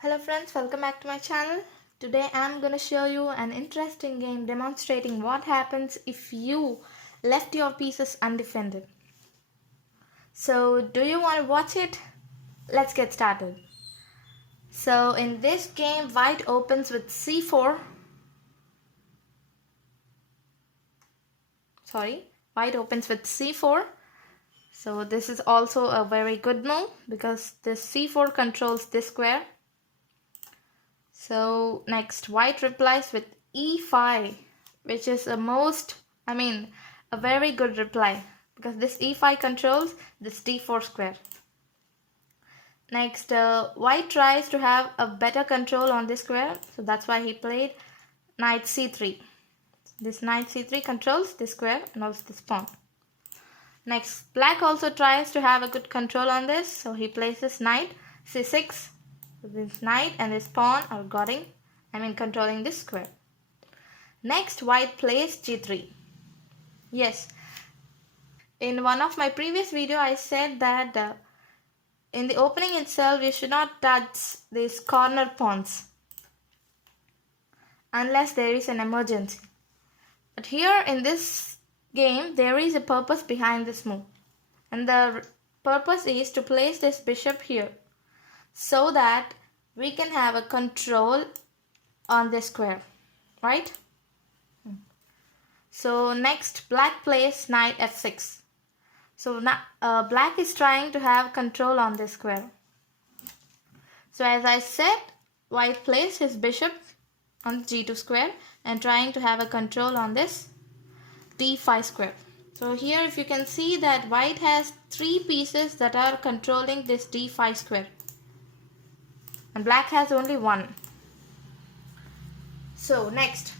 Hello friends, welcome back to my channel. Today I'm gonna show you an interesting game demonstrating what happens if you left your pieces undefended. So do you want to watch it? Let's get started. So in this game, white opens with c4. White opens with c4. So this is also a very good move because this c4 controls this square. So next, white replies with e5, which is a very good reply because this e5 controls this d4 square. Next, white tries to have a better control on this square, so that's why he played knight c3. This knight c3 controls this square and also this pawn. Next, black also tries to have a good control on this, so he plays this knight c6. So this knight and this pawn are controlling this square. Next, white plays g3. Yes, in one of my previous video I said that in the opening itself you should not touch these corner pawns unless there is an emergency. But here in this game there is a purpose behind this move, and the purpose is to place this bishop here so that we can have a control on this square, right? So next, black plays knight f6. So now black is trying to have control on this square. So as I said, white plays his bishop on the g2 square and trying to have a control on this d5 square. So here if you can see that white has three pieces that are controlling this d5 square and black has only one. So next,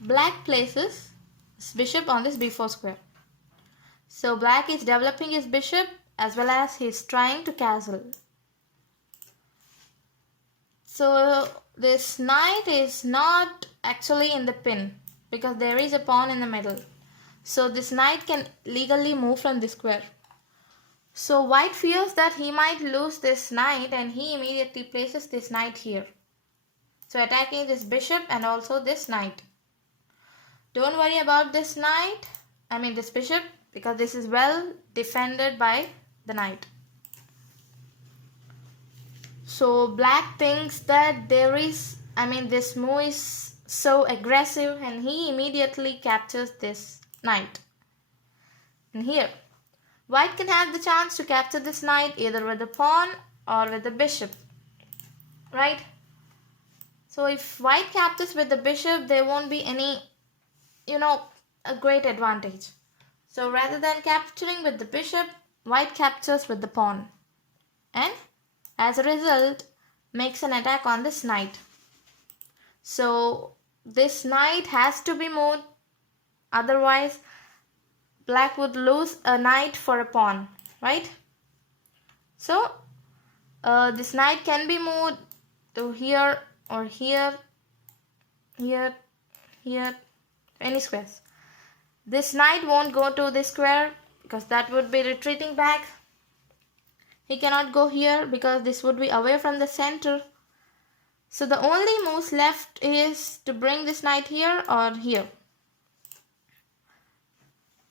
black places his bishop on this b4 square. So black is developing his bishop as well as he is trying to castle. So this knight is not actually in the pin because there is a pawn in the middle. So this knight can legally move from this square. So white fears that he might lose this knight and he immediately places this knight here. So attacking this bishop and also this knight. Don't worry about this this bishop, because this is well defended by the knight. So black thinks that this move is so aggressive and he immediately captures this knight. And here, white can have the chance to capture this knight either with the pawn or with the bishop, right? So if white captures with the bishop, there won't be any, a great advantage. So rather than capturing with the bishop, white captures with the pawn. And as a result, makes an attack on this knight. So this knight has to be moved, otherwise black would lose a knight for a pawn, right? So this knight can be moved to here or here, any squares. This knight won't go to this square because that would be retreating back. He cannot go here because this would be away from the center. So the only moves left is to bring this knight here or here.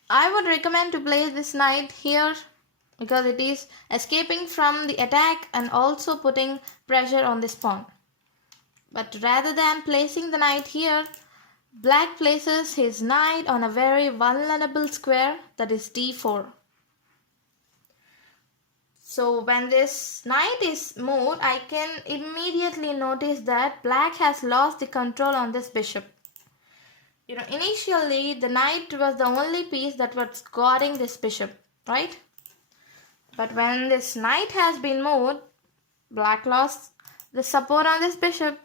I would recommend to place this knight here because it is escaping from the attack and also putting pressure on this pawn. But rather than placing the knight here, black places his knight on a very vulnerable square, that is d4. So when this knight is moved, I can immediately notice that black has lost the control on this bishop. Initially the knight was the only piece that was guarding this bishop, right? But when this knight has been moved, black lost the support on this bishop.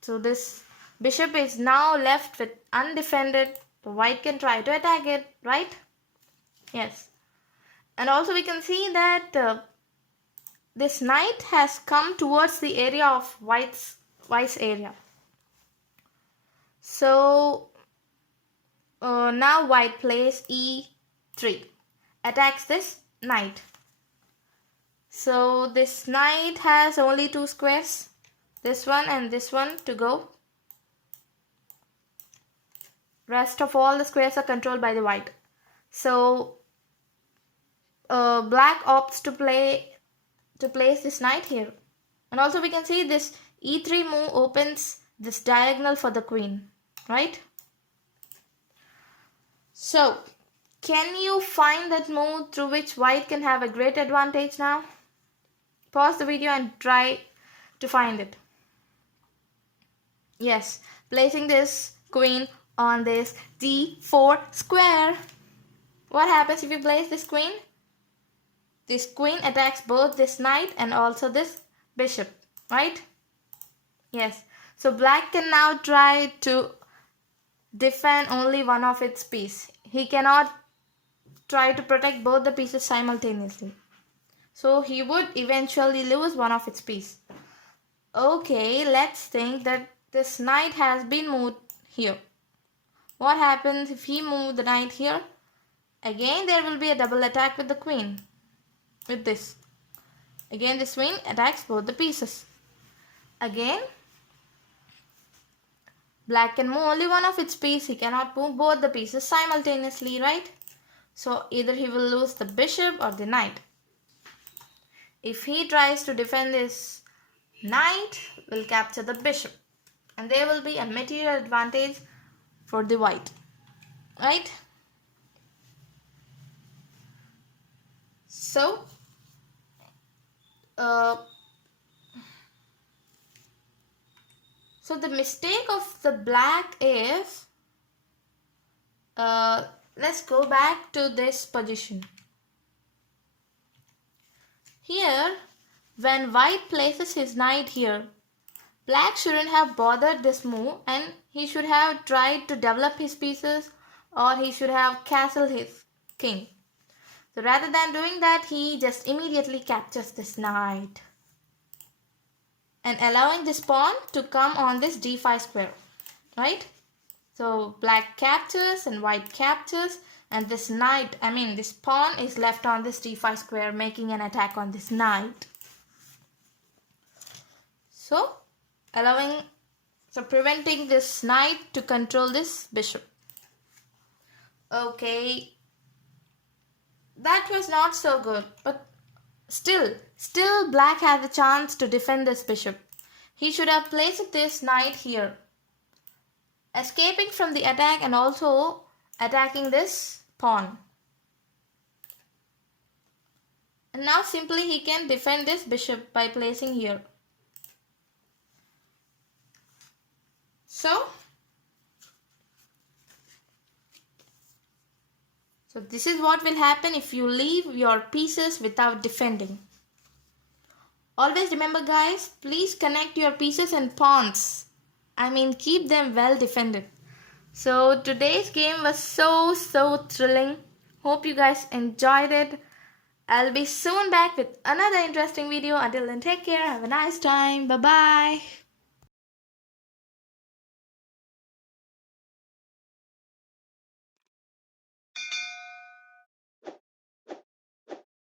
So this bishop is now left with undefended. So white can try to attack it, right? Yes. And also we can see that this knight has come towards the area of white's area. So now white plays e3, attacks this knight. So this knight has only two squares. this one and this one to go. Rest of all the squares are controlled by the white. So black opts to place this knight here. And also we can see this e3 move opens this diagonal for the queen, right? So can you find that move through which white can have a great advantage now? Pause the video and try to find it. Yes, placing this queen on this d4 square. What happens if you place this queen? This queen attacks both this knight and also this bishop, right? Yes, so black can now try to defend only one of its piece. He cannot try to protect both the pieces simultaneously. So he would eventually lose one of its piece. Okay, let's think that this knight has been moved here. What happens if he moves the knight here? Again, there will be a double attack with the queen. With this. Again, this queen attacks both the pieces. Again, black can move only one of its piece. He cannot move both the pieces simultaneously, right? So either he will lose the bishop or the knight. If he tries to defend this knight, will capture the bishop. And there will be a material advantage for the white, right? So the mistake of the black is, let's go back to this position. Here, when white places his knight here, black shouldn't have bothered this move and he should have tried to develop his pieces, or he should have castled his king. So rather than doing that, he just immediately captures this knight and allowing this pawn to come on this d5 square, right? So black captures and white captures, and this knight, this pawn is left on this d5 square, making an attack on this knight. So preventing this knight to control this bishop. Okay, that was not so good, but still black has a chance to defend this bishop. He should have placed this knight here, escaping from the attack and also attacking this pawn. And now simply he can defend this bishop by placing here. So this is what will happen if you leave your pieces without defending. Always remember guys, please connect your pieces and pawns. Keep them well defended. So today's game was so thrilling. Hope you guys enjoyed it. I'll be soon back with another interesting video. Until then, take care. Have a nice time. Bye bye.